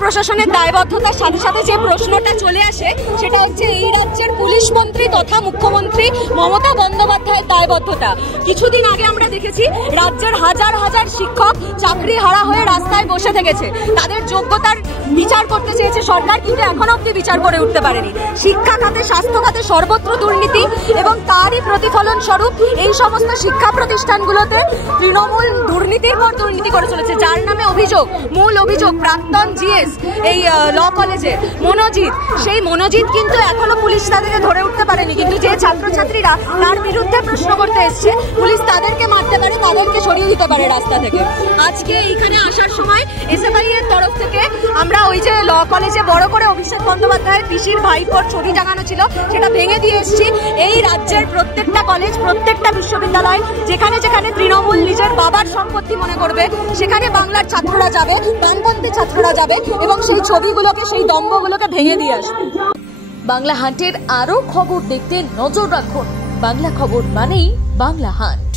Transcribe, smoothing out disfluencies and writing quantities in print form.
প্রশাসনের দায়বদ্ধতার সাথে সাথে যে প্রশ্নটা চলে আসে সেটা হচ্ছে এই রাজ্যের পুলিশ মন্ত্রী তথা মুখ্যমন্ত্রী মমতা বন্দ্যোপাধ্যায়ের দায়বদ্ধতা। কিছুদিন আগে আমরা দেখেছি রাজ্যের হাজার হাজার শিক্ষক চাকরি হারা হয়ে রাস্তায় বসে থেকেছে, তাদের যোগ্যতার বিচার করতে চেয়েছে সরকার, কিন্তু এখনো অব্দি বিচার করে উঠতে পারেনি। শিক্ষা খাতে, স্বাস্থ্য খাতে সর্বত্র দুর্নীতি এবং তারই প্রতিফলন স্বরূপ এই সমস্ত শিক্ষা প্রতিষ্ঠানগুলোতে তৃণমূল দুর্নীতির পর দুর্নীতি করে চলেছে। যার নামে অভিযোগ, মূল অভিযোগ প্রাক্তন জিএস এই ল কলেজে মনোজিৎ, সেই মনোজিৎ কিন্তু এখনো পুলিশ তাদেরকে ধরে উঠতে পারেনি, কিন্তু যে ছাত্রছাত্রীরা তার বিরুদ্ধে প্রশ্ন করতে এসছে পুলিশ তাদেরকে মারতে পারে, তাদেরকে সরিয়ে দিতে পারে রাস্তা থেকে। আজকে এইখানে আসার সময় এসএফআই এর তরফ থেকে আমরা ওই যে ল কলেজে বড় করে অভিষেক বন্দ্যোপাধ্যায়ের পিসির ভাইপোর ছবি টাঙানো ছিল সেটা ভেঙে দিয়ে এসেছি। এই রাজ্যের প্রত্যেকটা কলেজ, প্রত্যেকটা বিশ্ববিদ্যালয় যেখানে যেখানে তৃণমূল নিজের বাবার সম্পত্তি মনে করবে সেখানে বাংলার ছাত্ররা যাবে, বামপন্থী ছাত্ররা যাবে এবং সেই ছবিগুলোকে, সেই দম্ভগুলোকে ভেঙে দিয়ে আসবে। বাংলা হান্টের আরও খবর দেখতে নজর রাখুন। বাংলা খবর মানেই বাংলা হান্ট।